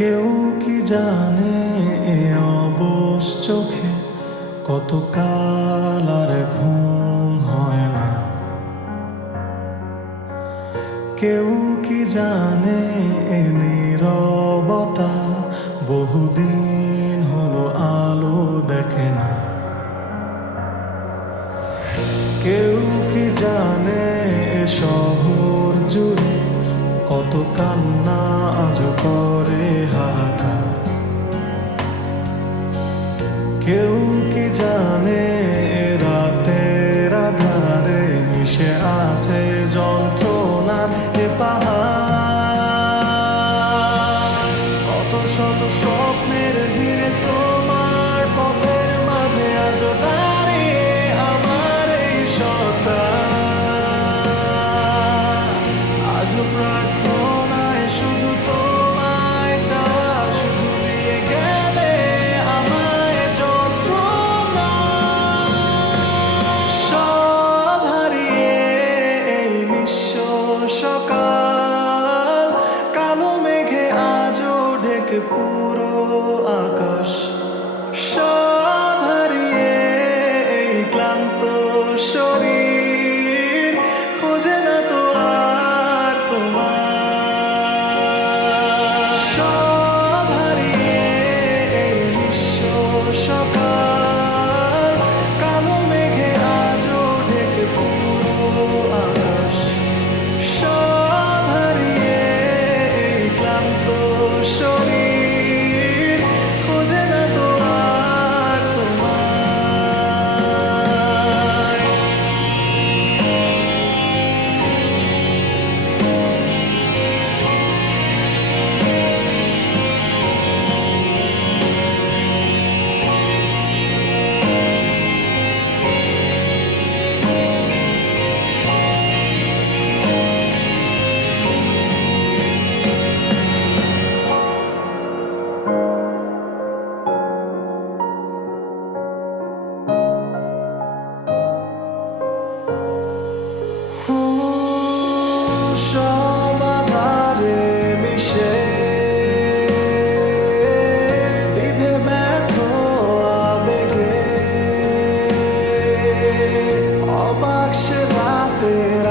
কেউ কি জানে এ অবশ চোখে কত কাল আর ঘুম হয় না। কেউ কি জানে এ নীরবতা বহুদিন হলো আলো দেখে না। কেউ কি জানে এ শহর জুড়ে কত কান্না আজ করে হাহাকার। কেউ কি জানে এ রাতের আধারে মিশে আছে যন্ত্রণার এ পাহাড়। কত শত স্বপ্নের ভিড়ে তোমার পথের মাঝে আজ দাঁড়িয়ে আমার এই সত্তা। আজ প্রার্থনায় শুধু তোমায় চাওয়া, শুধু দিয়ে গেলে আমায় যন্ত্রণা। সব হারিয়ে এই নিঃস্ব সকাল, কালো মেঘে আজও ঢেকে পুরো আকাশ। সব হারিয়ে এই ক্লান্ত শরীর খোঁজে না তো আর তোমার। সব হারিয়ে এই নিঃস্ব সকাল, কালো মেঘে আজও ঢেকে পুরো আকাশ। সব হারিয়ে এই ক্লান্ত শরীর খোঁজে না তো আর তোমায়। সব আধারে মিশে বিধে ব্যর্থ আবেগে অবাক সে রাতের